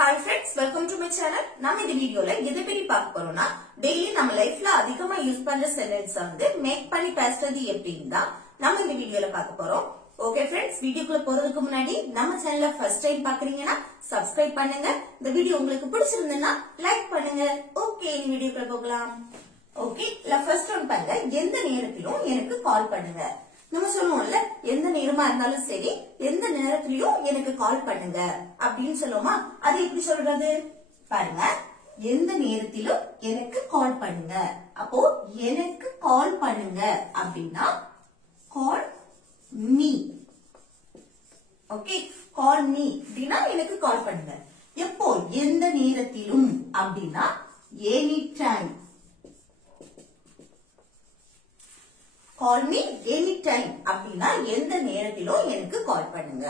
Hi friends, welcome to my channel. நம்ம இந்த வீடியோல எதை பத்தி பார்க்க போறோம்னா டெய்லி நம்ம லைஃப்ல அதிகமா யூஸ் பண்ற சென்டென்ஸ் வந்து மேக் பண்ணி பேசுறது எப்படின்னு தான் நம்ம இந்த வீடியோல பார்க்க போறோம். ஓகே फ्रेंड्स, வீடியோக்குள்ள போறதுக்கு முன்னாடி நம்ம சேனலை ஃபர்ஸ்ட் டைம் பாக்குறீங்கன்னா சப்ஸ்கிரைப் பண்ணுங்க. இந்த வீடியோ உங்களுக்கு பிடிச்சிருந்தா லைக் பண்ணுங்க. ஓகே, இந்த வீடியோக்குள்ள போகலாம். ஓகே, ஃபர்ஸ்ட் ஒன் பாருங்க. எந்த நேரத்திலும் எனக்கு கால் பண்ணுங்க. நம்ம சொல்லுவோம்ல, எந்த நேரமா இருந்தாலும் சரி எந்த நேரத்திலயும் எனக்கு கால் பண்ணுங்க அப்படின்னு சொல்லுவோமா? அது எப்படி சொல்றது பாருங்க. எந்த நேரத்திலும் எனக்கு கால் பண்ணுங்க. அப்போ எனக்கு கால் பண்ணுங்க அப்படின்னா call me. Okay, call me அப்படின்னா எனக்கு கால் பண்ணுங்க. எப்போ? எந்த நேரத்திலும் அப்படின்னா any time. Call me anytime அப்படின்னா எந்த நேரத்திலும் எனக்கு கால் பண்ணுங்க.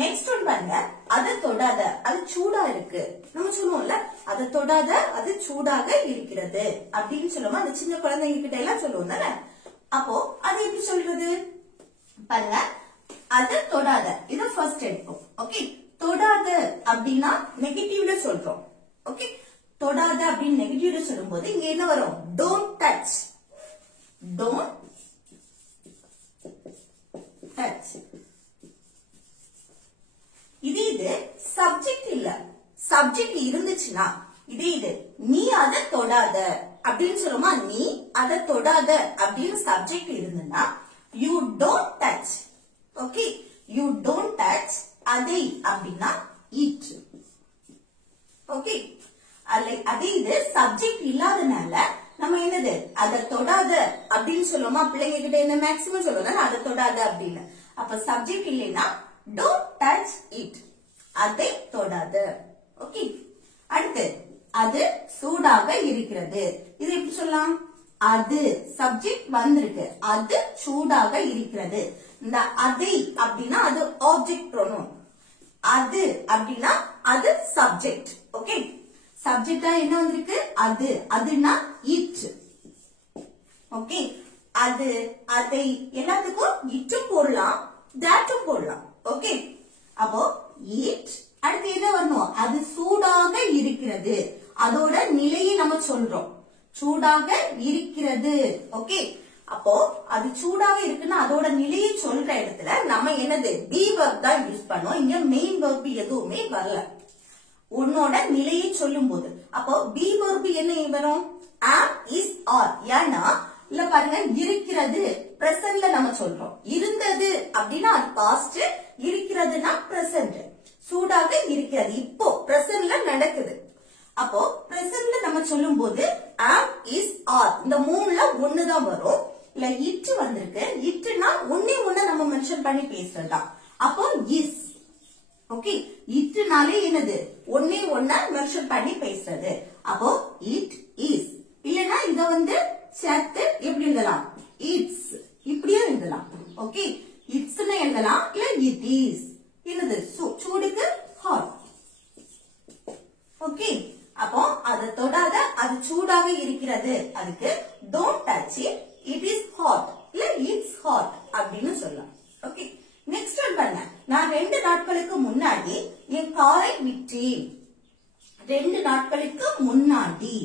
நெக்ஸ்ட் ஒன் பாருங்க. அதை தொடாத, அது சூடா இருக்கு. நம்ம சொல்லுவோம்ல, அதை தொடாத, அது சூடாக இருக்கிறது அப்படின்னு சொல்லுவோம். அந்த சின்ன குழந்தைங்க கிட்ட எல்லாம் சொல்லுவோம் தானே. அப்போ அது எப்படி சொல்றது பாருங்க. அதை தொடாத, இது ஃபர்ஸ்ட் எடுக்கும். ஓகே, தொடாத அப்படின்னா நெகட்டிவ்ல சொல்றோம். ஓகே, தொடாத அப்படின்னு நெகட்டிவ்ல சொல்லும் போது இங்க என்ன வரும்? Don't touch. Don't touch. இது சப்ஜெக்ட் இல்ல. சப்ஜெக்ட் இருந்துச்சுன்னா இது நீ அதை தொடாத அப்படின்னு சொல்லுமா? நீ அதை தொடாத அப்படின்னு சப்ஜெக்ட் இருந்ததுன்னா you don't touch. Okay, you don't touch அதை அப்படின்னா eat. ஓகே, அதே இது சப்ஜெக்ட் இல்லாதனால நம்ம என்னது அதை தொடாத அப்படின்னு சொல்லுவோமா? பிள்ளைங்க கிட்ட என்ன மேக்சிமம் சொல்லுவோம், அதை தொடாத அப்படின்னு. அப்ப சப்ஜெக்ட் இல்லைன்னா டோன்ட் டச் இட், அதை தொடாத. ஓகே, அடுத்து அது சூடாக இருக்கிறது. இது எப்படி சொல்லலாம்? அது சப்ஜெக்ட் வந்திருக்கு, அது சூடாக இருக்கிறது. இந்த அதை அப்படின்னா அது ஆப்ஜெக்ட் ப்ரோனவுன். அது அப்படின்னா அது சப்ஜெக்ட். ஓகே, சப்ஜெக்டா என்ன வந்திருக்கு? அது. அதுனா இட். ஓகே, அது, அதை எல்லாத்துக்கும் இட்டும் போடலாம், தட்டும் போடலாம். ஓகே, அப்போ இட் அடுத்து என்ன வரணும்? அது சூடாக இருக்கிறது. அதோட நிலையை நம்ம சொல்றோம், சூடாக இருக்கிறது. ஓகே, அப்போ அது சூடாக இருக்குன்னா அதோட நிலையை சொல்ற இடத்துல நம்ம என்னது பி வெர்ப் தான் யூஸ் பண்ணோம். இங்க மெயின் வெர்ப் எதுவுமே வரல உன்னோட நிலையை சொல்லும் போது. அப்போ பி வெர்ப் என்ன வரும்? am, is, are. ஏன்னா இல்ல பாருங்க, இருக்கிறது பிரசன்ட்ல நம்ம சொல்றோம். இருந்தது அப்படின்னா அது பாஸ்ட், இருக்கிறதுனா பிரசன்ட். சூடாக இருக்கிறது இப்போ பிரசன்ட்ல நடக்குது. அப்போ பிரசன்ட்ல நம்ம சொல்லும் போது am, is, are இந்த மூணுல ஒண்ணுதான் வரும். இல்ல இட் வந்திருக்கு. இட்னா ஒன்னே ஒண்ணு நம்ம மென்ஷன் பண்ணி பேசுறதுதான். அப்போ is. ஓகே, இட்னாலே என்னது? ஒன்னே ஒண்ணா மென்ஷன் பண்ணி பேசுறது. அப்போ இட் இஸ். இல்லனா இத வந்து சேர்த்து எப்படி எழுதலாம்? இட்ஸ் இப்படியே எழுதலாம். ஓகே, இட்ஸ்னு எழுதலாம், இல்ல இட் இஸ். என்னது? சூடுக்கு ஹாட். ஓகே, அப்போ அதை தொடாத, அது சூடாக இருக்கிறது. அதுக்கு don't touch it, it is hot, இல்ல இட்ஸ் ஹாட் அப்படின்னு சொல்லலாம். ஓகே, நெக்ஸ்ட் ஒன் பாருங்க. நான் 2 நாட்களுக்கு முன்னாடி என் காரை விற்றேன். 2 நாட்களுக்கு முன்னாடி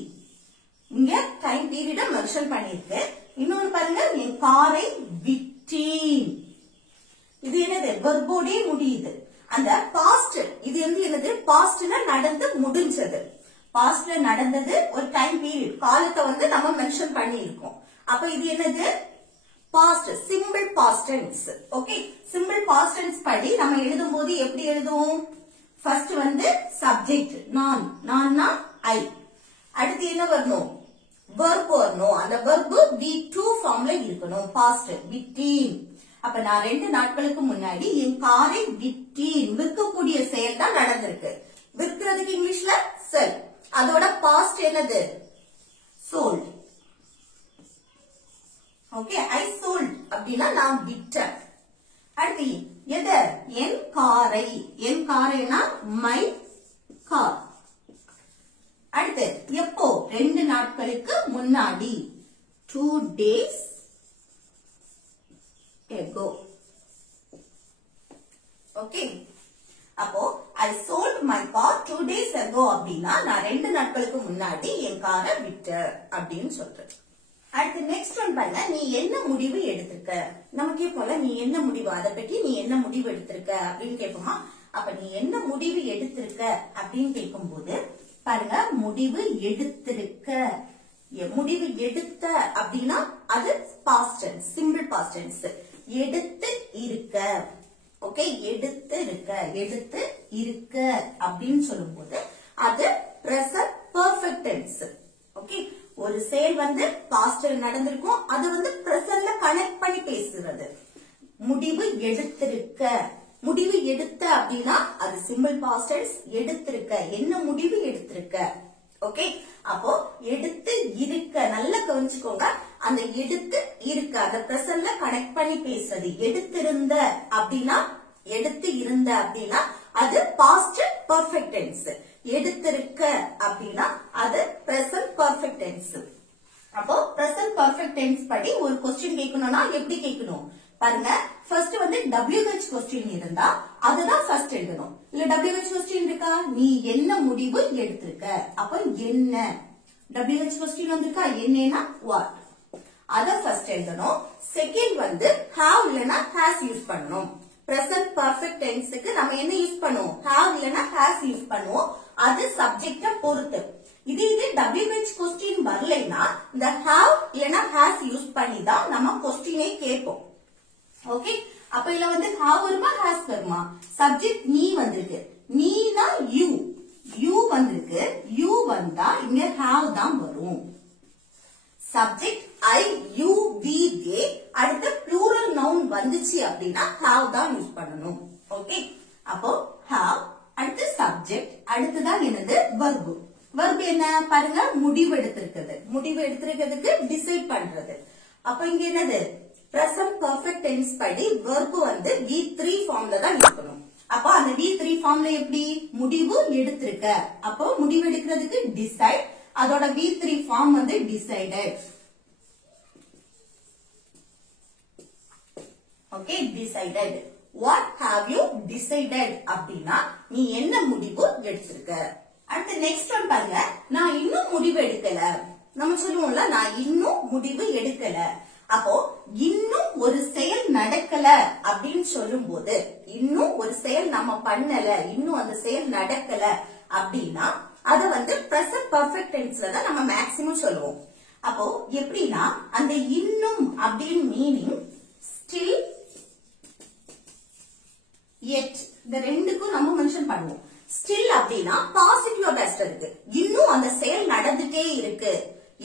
இங்க டைம் பீரியட மென்ஷன் பண்ணிருக்கு. இன்னொன்னு பாருங்க, என் காரை விற்றேன். இது என்னது? வெர்போடே முடியுது. அந்த பாஸ்ட் இது வந்து என்னது? பாஸ்ட்ல நடந்து முடிஞ்சது. பாஸ்ட்ல நடந்தது ஒரு டைம் பீரியட், காலத்தை வந்து நம்ம மென்ஷன் பண்ணி இருக்கோம். அப்ப இது என்னது? Past, simple past tense. Okay, simple past tense படி நம்ம எழுதும் போது எப்படி எழுதுவோம்? ஃபர்ஸ்ட் வந்து சப்ஜெக்ட் நான், நான்னா ஐ. அடுத்து என்ன வரணும்? வெர்ப் வரணும். அந்த வெர்ப் V2 ஃபார்ம்ல இருக்கணும். பாஸ்ட் விற்றேன். அப்ப நான் 2 நாட்களுக்கு முன்னாடி என் காரை விற்றேன். விற்கக்கூடிய செயல் தான் நடந்திருக்கு. விற்கிறதுக்கு இங்கிலீஷ்ல செல். அதோட பாஸ்ட் என்னது? சோல்ட். ஓகே, ஐ சோல்ட் அப்படின்னா நான் விற்றேன். அடுத்து எது? என் காரை. என் காரைனா மை கார். அடுத்து எப்போ? 2 நாட்களுக்கு முன்னாடி, 2 days ago. ஓகே, அப்போ I sold my car 2 days ago அப்படின்னா நான் 2 நாட்களுக்கு முன்னாடி என் காரை விட்டேன் அப்படின்னு சொல்றேன். அடுத்து நெக்ஸ்ட் ஒன் பாருங்க, நீ என்ன முடிவு எடுத்திருக்க. நமக்கே போல நீ என்ன முடிவு, அதை பற்றி நீ என்ன முடிவு எடுத்திருக்க அப்படின்னு கேட்போமா. அப்ப நீ என்ன முடிவு எடுத்திருக்க அப்படின்னு கேட்கும் போது பாருங்க, முடிவு எடுத்திருக்க, முடிவு எடுத்த அப்படின்னா அது past tense, simple past tense. எடுத்து இருக்க, ஓகே, எடுத்து இருக்க, எடுத்து இருக்க அப்படின்னு சொல்லும்போது அது பிரசன்ட் பெர்ஃபெக்ட் டென்ஸ். ஓகே, ஒரு செயல் வந்து பாஸ்ட்ல நடந்திருக்கும், அது வந்து பிரசன்ட்ல கனெக்ட் பண்ணி பேசுறது. முடிவு எடுத்திருக்க, முடிவு எடுத்த அப்படின்னா அது சிம்பிள் பாஸ்ட் டென்ஸ். எடுத்திருக்க, என்ன முடிவு எடுத்திருக்க. ஓகே, அப்போ எடுத்து இருக்க, நல்லா கவனிச்சுக்கோங்க. அந்த எடுத்து இருக்க அத பிரசன்ட்ல கனெக்ட் பண்ணி பேசுறது. எடுத்திருந்த அப்படின்னா, எடுத்து இருந்த அப்படின்னா அது பாஸ்ட் பெர்ஃபெக்ட் டென்ஸ். எடுத்திருக்க அப்படின்னா அது பிரசன்ட் பெர்ஃபெக்ட் டென்ஸ். அப்போ பிரசன்ட் பெர்ஃபெக்ட் டென்ஸ் படி ஒரு क्वेश्चन கேட்கணும்னா எப்படி கேட்கணும் பாருங்க. ஃபர்ஸ்ட் வந்து WH क्वेश्चन இருந்தா அதுதான் ஃபர்ஸ்ட் எழுதணும். இல்ல WH क्वेश्चन இருக்கா, நீ என்ன முடிவு எடுத்திருக்க, அப்ப என்ன. WH क्वेश्चन வந்திருக்கா, என்னன்னா what, அத ஃபர்ஸ்ட் எழுதணும். செகண்ட் வந்து have இல்லனா has யூஸ் பண்ணனும். பிரசன்ட் பெர்ஃபெக்ட் டென்ஸ்க்கு நம்ம என்ன யூஸ் பண்ணுவோம், have இல்லனா has யூஸ் பண்ணுவோம். அது சப்ஜெக்ட்ட பொறுத்து. இது WH क्वेश्चन வரலைனா இந்த have இல்லனா has யூஸ் பண்ணி தான் நம்ம क्वेश्चनே கேட்போம். ஓகே, அப்ப இல்ல வந்து have வருமா has வருமா. சப்ஜெக்ட் நீ வந்திருக்கு, நீனா you, you வந்திருக்கு, you வந்தா இங்க have தான் வரும். Subject I, you, we, they, அடுத்து plural noun வந்துச்சு அப்படின்னா have தான் யூஸ் பண்ணணும். ஓகே, அப்போ have, அடுத்து சப்ஜெக்ட், அடுத்துதான் என்னது verb. verb என்ன பாருங்க, முடிவு எடுத்திருக்கிறது. முடிவு எடுத்திருக்கிறதுக்கு டிசைட் பண்றது. அப்ப இங்க என்னது present perfect tense படி verb வந்து V3 ஃபார்ம்ல தான் இருக்கணும். அப்போ அந்த V3 ஃபார்ம்ல எப்படி, முடிவு எடுத்திருக்க, அப்போ முடிவு எடுக்கிறதுக்கு decide, அதோட V3 ஃபார்ம் வந்து decided. Okay, decided. What have you decided அப்படின்னா நீ என்ன முடிவு எடுத்திருக்க. அடுத்து நெக்ஸ்ட் ஒன் பாருங்க, நான் இன்னும் முடிவு எடுக்கல. நம்ம சொல்லுவோம்ல, நான் இன்னும் முடிவு எடுக்கல. அப்போ இன்னும் ஒரு செயல் நடக்கல அப்படின்னு சொல்லும் போது, இன்னும் ஒரு செயல் நம்ம பண்ணல, இன்னும் அந்த செயல் நடக்கல அப்படின்னா அத வந்து பிரசன்ட் பெர்ஃபெக்ட் டென்ஸ்ல தான் நம்ம மேக்ஸிமம் சொல்லுவோம். அப்போ எப்படின்னா அந்த இன்னும் அப்படின்னு மீனிங் ஸ்டில், yet, இந்த ரெண்டுக்கும் நம்ம மென்ஷன் பண்ணுவோம். ஸ்டில் அப்படின்னா பாசிட்டிவா பேசுறதுக்கு, இன்னும் அந்த செயல் நடந்துட்டே இருக்கு,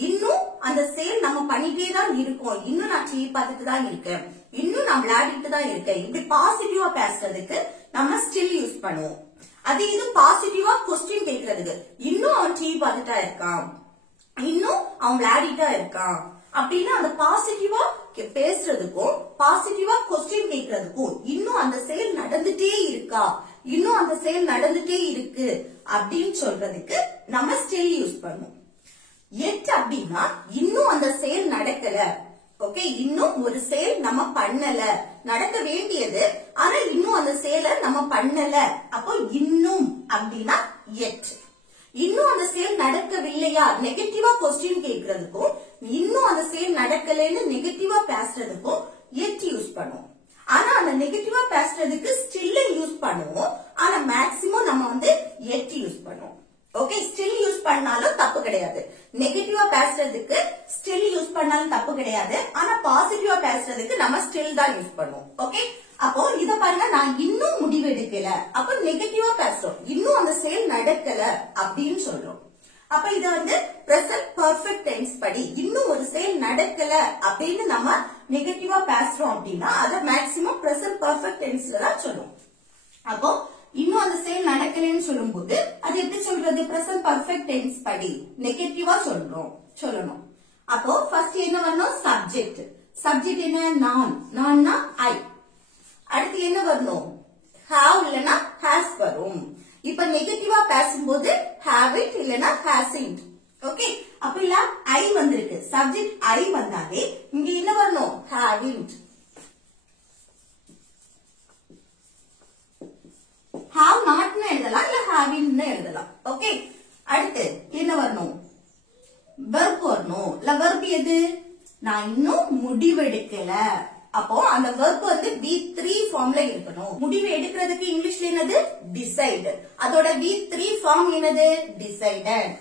இன்னும் அந்த செயல் நம்ம பண்ணிட்டே தான் இருக்கோம், இன்னும் நான் டிவி பார்த்துட்டு தான் இருக்கேன், இன்னும் நான் விளையாடிட்டு தான் இருக்கேன், இப்படி பாசிட்டிவா பேசுறதுக்கு நம்ம ஸ்டில் யூஸ் பண்ணுவோம். அது இது பாசிட்டிவா क्वेश्चन கேக்குறதுக்கு, இன்னும் அவன் டிவி பார்த்துட்டா இருக்கான், இன்னும் அவன் விளையாடிட்டா இருக்கான் அப்படின்னா அந்த பாசிட்டிவா பேசுறதுக்கும் பாசிட்டிவா क्वेश्चन கேக்குறதுக்கும், இன்னும் அந்த செயல் நடந்துட்டே இருக்கா, இன்னும் அந்த செயல் நடந்துட்டே இருக்கு அப்படின்னு சொல்றதுக்கு நம்ம ஸ்டில் யூஸ் பண்ணுவோம். yet அப்படின்னா இன்னும் அந்த செயல் நடக்கல. ஓகே, இன்னும் ஒரு செயல் நம்ம பண்ணல, நடக்க வேண்டியது, ஆனா இன்னும் அந்த செயலை நம்ம பண்ணல. அப்போ இன்னும் அப்படின்னா yet. இன்னும் அந்த செயல் நடக்கவில்லையா, நெகட்டிவா क्वेश्चन கேக்குறதுக்கும், இன்னும் அந்த செயல் நடக்கலன்னு நெகட்டிவா பேசுறதுக்கும் yet யூஸ் பண்ணுவோம். ஆனா அந்த நெகட்டிவா பேசுறதுக்கு ஸ்டில் யூஸ் பண்ணுவோம், ஆனா மேக்ஸிமம் நம்ம வந்து yet யூஸ் பண்ணுவோம். ஓகே, ஸ்டில் யூஸ் பண்ணாலும் தப்பு கிடையாது. நெகட்டிவா பேசுறதுக்கு ஸ்டில் யூஸ் பண்ணாலும் தப்பு கிடையாது, ஆனா பாசிட்டிவா பேசுறதுக்கு நம்ம ஸ்டில் தான் யூஸ் பண்ணுவோம். ஓகே, அப்போ இத பாருங்க, நான் இன்னும் முடிவு எடுக்கல, அப்ப நெகட்டிவா பேசுறோம், இன்னும் அந்த செயல் நடக்கல அப்படின்னு சொல்றோம். அப்ப இத வந்து பிரசன்ட் பெர்ஃபெக்ட் டென்ஸ் படி இன்னும் ஒரு செயல் நடக்கல அப்படின்னு நம்ம நெகட்டிவா பேசுறோம் அப்படின்னா அத மேக்ஸிமம் பிரசன்ட் பெர்ஃபெக்ட் டென்ஸ்ல தான் சொல்லுவோம். அப்போ இன்னும் அந்த செயல் நடக்கலன்னு சொல்லும் போது அது எப்படி சொல்றது, பிரசன்ட் பெர்ஃபெக்ட் டென்ஸ் படி நெகட்டிவா சொல்லணும். அப்போ ஃபர்ஸ்ட் என்ன வரணும், சப்ஜெக்ட். சப்ஜெக்ட் என்ன, நான், நான்னா ஐ. அடுத்து என்ன வரணும், have இல்லனா has வரும். இப்ப நெகட்டிவா பேசும்போது have it இல்லனா hasn't. ஓகே, அப்ப இல்ல I வந்திருக்கு, சப்ஜெக்ட் I வந்தாலே இங்க என்ன வரணும், haven't. have not எழுதலாம் இல்ல having எழுதலாம். ஓகே, அடுத்து என்ன வரணும்? verb வரணும். இல்ல verb எது? நான் இன்னும் முடிவெடுக்கல. அப்போ அந்த verb வந்து V3 ஃபார்ம்ல இருக்கணும். முடிவு எடுக்கிறதுக்கு இங்கிலீஷ்ல என்னது? decide. அதோட V3 ஃபார்ம் என்னது? decided.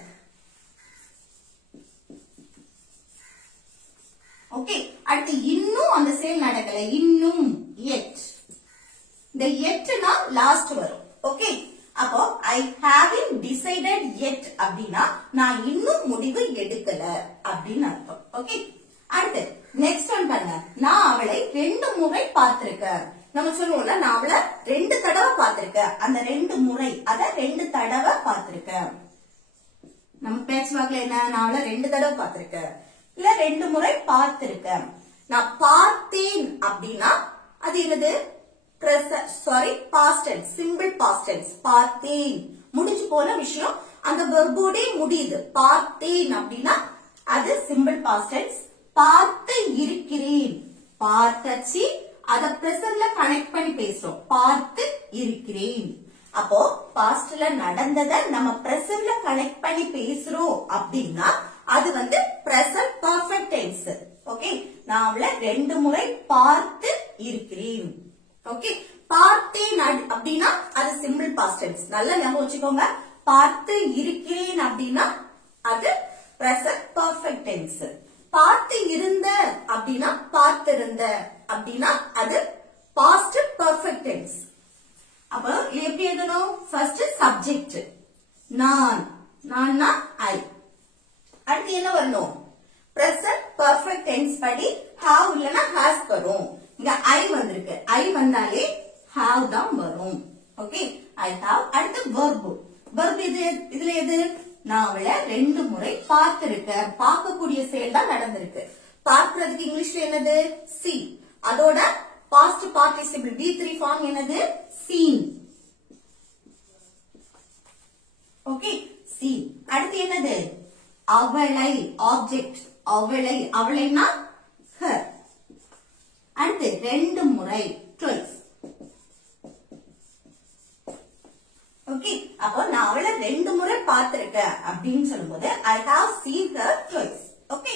ஓகே, அடுத்து இன்னும் அந்த செயல் நடக்கல. இன்னும் yet. இந்த yetனா லாஸ்ட் வரும். ஓகே, அப்போ I haven't decided yet அப்படின்னா நான் இன்னும் முடிவு எடுக்கல அப்படின்னு அர்த்தம். ஓகே, அடுத்து நெக்ஸ்ட் ஒன் பாருங்க. நான் அவளை 2 முறை பார்த்திருக்கேன். நம்ம சொல்லுவோம்ல, நான் அவளை 2 தடவை பார்த்திருக்கேன். அந்த 2 முறை அத 2 தடவை பார்த்திருக்கேன். நம்ம பேச்சு வாக்குல என்ன? நான் அவளை 2 தடவை பார்த்திருக்கேன் இல்ல 2 முறை பார்த்திருக்கேன். நான் பார்த்தேன் அப்படின்னா அது என்னது? past tense, simple past tense. பார்த்தேன் முடிஞ்சு போன விஷயம், அந்த வெர்போடே முடியுது. பார்த்தேன் அப்படின்னா அது simple past tense. பார்த்து இருக்கிறேன், பார்த்தாச்சு, அத பிரசன்ட்ல கனெக்ட் பண்ணி பேசுறோம். பார்த்து இருக்கிறேன். அப்போ பாஸ்ட்ல நடந்தத நம்ம பிரசன்ட்ல கனெக்ட் பண்ணி பேசுறோம் அப்படின்னா அது வந்து பிரசன்ட் பெர்ஃபெக்ட் டென்ஸ். ஓகே, நான் அவளை 2 முறை பார்த்து இருக்கிறேன். ஓகே, பார்த்தேன் அப்படின்னா அது சிம்பிள் பாஸ்ட் டென்ஸ். நல்லா ஞாபகம் வச்சுக்கோங்க. பார்த்து இருக்கிறேன் அப்படின்னா அது பிரசன்ட் பெர்ஃபெக்ட் டென்ஸ். பார்த்து இருந்த அப்படின்னா பார்த்திருந்த அப்படின்னா அது பாஸ்ட் பெர்ஃபெக்ட் டென்ஸ். அப்ப எப்படி எழுதணும்? ஃபர்ஸ்ட் சப்ஜெக்ட் நான், நான்னா ஐ. அடுத்து என்ன வரணும்? பிரசன்ட் பெர்ஃபெக்ட் டென்ஸ் படி have இல்லனா has வரும். இங்க I வந்திருக்கு. I வந்தாலே have தான் வரும். Okay, I have. அடுத்து verb. verb இதுல எது? நான் அவளை 2 முறை பார்த்திருக்கேன். பார்க்கக்கூடிய செயல் தான் நடந்திருக்கு. பார்க்கிறதுக்கு இங்கிலீஷ்ல என்னது? see. அதோட past participle V3 ஃபார்ம் என்னது? seen. Okay, see. அடுத்து என்னது? அவளை, ஆப்ஜெக்ட். அவளை, அவளைனா her. அடுத்து 2 முறை, twice. ஓகே, அப்போ நான் அவளை 2 முறை பார்த்திருக்கேன் அப்படின்னு சொல்லும்போது I have seen her twice. Okay,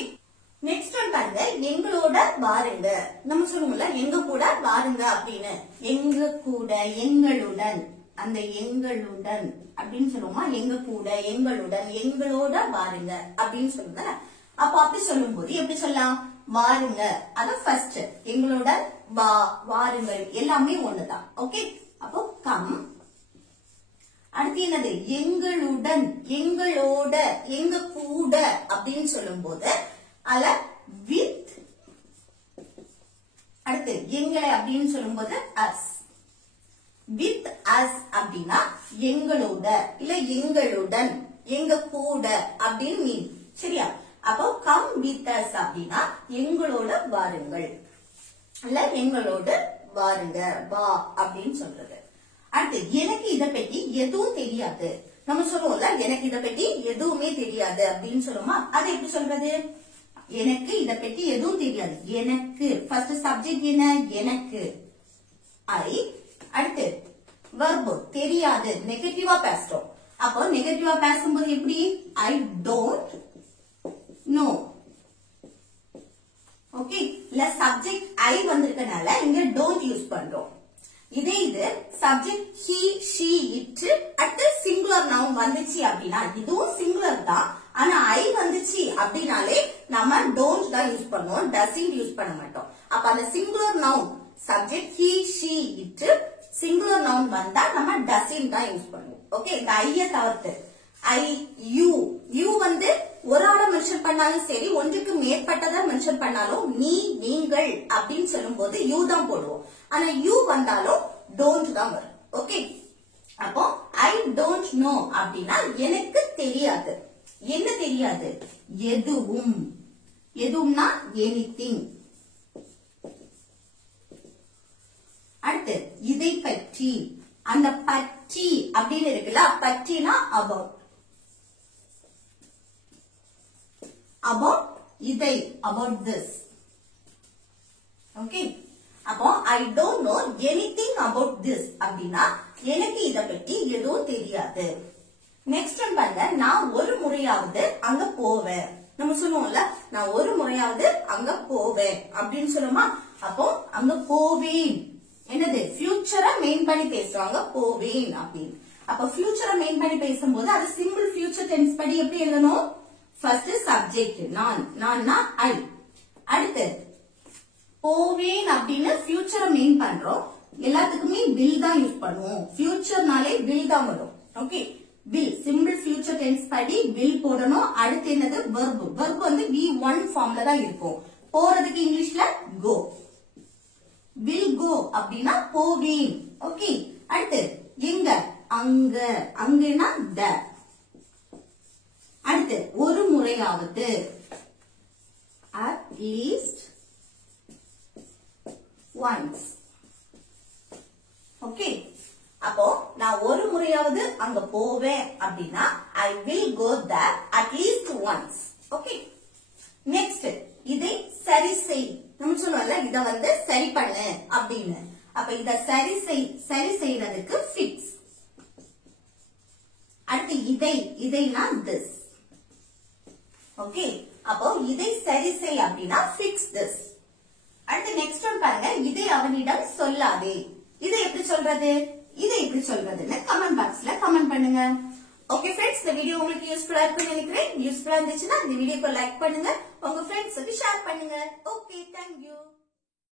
next one பாருங்க. எங்களோட வாருங்க. நம்ம சொல்லுவோம்ல எங்க கூட வாருங்க அப்படின்னு. எங்க கூட, எங்களுடன், அந்த எங்களுடன் அப்படின்னு சொல்லுவோமா? எங்க கூட, எங்களுடன், எங்களோட வாருங்க அப்படின்னு சொல்லுங்க. அப்போ அப்படி சொல்லும் போது எப்படி சொல்லலாம்? வாருங்க, அது ஃபர்ஸ்ட். எங்களோட வா, வாருங்கள் எல்லாமே ஒண்ணுதான். ஓகே, அப்போ கம். அடுத்து என்னது? எங்களுடன், எங்களோட, எங்க கூட அப்படின்னு சொல்லும் போது அல வித். அடுத்து எங்களை அப்படின்னு சொல்லும் போது அஸ். வித் அஸ் அப்படின்னா எங்களோட இல்ல எங்களுடன், எங்க கூட அப்படின்னு மீன். சரியா? அப்போ கம் வித் அஸ் அப்படின்னா எங்களோட வாருங்கள் இல்ல எங்களோட வாருங்க, வா அப்படின்னு சொல்றது. அடுத்து எனக்கு இத பத்தி எதுவும் தெரியாது. நம்ம சொல்லுவோம்ல எனக்கு இத பத்தி எதுவுமே தெரியாது அப்படின்னு சொல்லுவோமா? அது எப்படி சொல்றது? எனக்கு இத பத்தி எதுவும் தெரியாது. எனக்கு ஃபர்ஸ்ட் சப்ஜெக்ட் என்ன? எனக்கு ஐ. அடுத்து verb தெரியாது, நெகட்டிவா பேசுறோம். அப்போ நெகட்டிவா பேசும்போது எப்படி? I don't know. ஓகே, இல்ல சப்ஜெக்ட் ஐ வந்திருக்கனால இங்க டோன்ட் யூஸ் பண்றோம். இதே இது சப்ஜெக்ட் he, she, it அடுத்து சிங்குலர் நவுன் வந்துச்சு அப்படின்னா இதுவும் சிங்குலர் தான். ஆனா ஐ வந்துச்சு அப்படின்னாலே நம்ம டோன்ட் தான் யூஸ் பண்ணுவோம், டசன்ட் யூஸ் பண்ண மாட்டோம். அப்ப அந்த singular noun subject he, she, it singular noun வந்தா நம்ம டசன்ட் தான் யூஸ் பண்ணுவோம். ஓகே, இந்த ஐய தவிர்த்து ஐ, யூ. யூ வந்து ஒரு ஆளை மென்ஷன் பண்ணாலும் சரி, ஒன்றுக்கு மேற்பட்டதை மென்ஷன் பண்ணாலும் நீ, நீங்கள் அப்படின்னு சொல்லும் போது யூ தான் போடுவோம். ஆனா யூ வந்தாலும் டோன்ட் தான் வரும். ஓகே, அப்போ ஐ டோன்ட் நோ அப்படின்னா எனக்கு தெரியாது. என்ன தெரியாது? எதுவும். எதுவும்னா எனிதிங். அடுத்து இதை பற்றி, அந்த பற்றி அப்படின்னு இருக்குல்ல, பற்றினா about. about இதை, about this. ஓகே, அப்போ I don't know anything about this அப்படின்னா எனக்கு இத பத்தி எதுவும் தெரியாது. நெக்ஸ்ட் ஒன் பாருங்க, நான் ஒரு முறையாவது அங்க போவேன். நம்ம சொல்லுவோம்ல, நான் ஒரு முறையாவது அங்க போவேன் அப்படின்னு சொல்லுமா. அப்போ அங்க போவேன் என்னது ஃபியூச்சரை மெயின் பண்ணி பேசுவாங்க, போவேன் அப்படின்னு. அப்ப ஃபியூச்சரை மெயின் பண்ணி பேசும்போது அது சிம்பிள் ஃபியூச்சர் டென்ஸ் படி எப்படி எழுதணும்? ஃபர்ஸ்ட் சப்ஜெக்ட் நான்னா ஐ, அடுத்து போவேன் அப்படின்னு ஃபியூச்சரை மெயின் பண்றோம். எல்லாத்துக்குமே will தான் யூஸ் பண்ணுவோம். ஃபியூச்சர்னாலே will தான் வரும். Okay, will simple future tense படி will போடணும். அடுத்து என்னது verb. verb வந்து V1 ஃபார்ம்ல தான் இருக்கும். போறதுக்கு இங்கிலீஷ்ல go. will go அப்படின்னா போவேன். ஓகே, அடுத்து எங்க, அங்க, அங்கன்னா the. அடுத்து ஒரு முறையாவது at least once. ஓகே, அப்போ நான் ஒரு முறையாவது அங்க போவேன் அப்படின்னா I will go there at least once. Okay, next இதை சரி செய். நம்ம சொல்லுவோம்ல, இத வந்து சரி பண்ணு அப்படின்னு. அப்ப இத சரி செய்யறதுக்கு fix. அடுத்து இதைனா this. ஓகே, அப்போ இதை சரி செய் அப்படின்னா fix this. அடுத்து நெக்ஸ்ட் ஒன் பாருங்க, இதை அவனிடம் சொல்லாதே. இதை எப்படி சொல்றது, இதை எப்படி சொல்றதுன்னு கமெண்ட் பாக்ஸ்ல கமெண்ட் பண்ணுங்க. ஓகே ஃப்ரெண்ட்ஸ், இந்த வீடியோ உங்களுக்கு யூஸ்ஃபுல்லா இருக்கும்னு நினைக்கிறேன். யூஸ்ஃபுல்லா இருந்துச்சுன்னா இந்த வீடியோக்கு லைக் பண்ணுங்க, உங்க ஃப்ரெண்ட்ஸுக்கு ஷேர் பண்ணுங்க. Okay, thank you.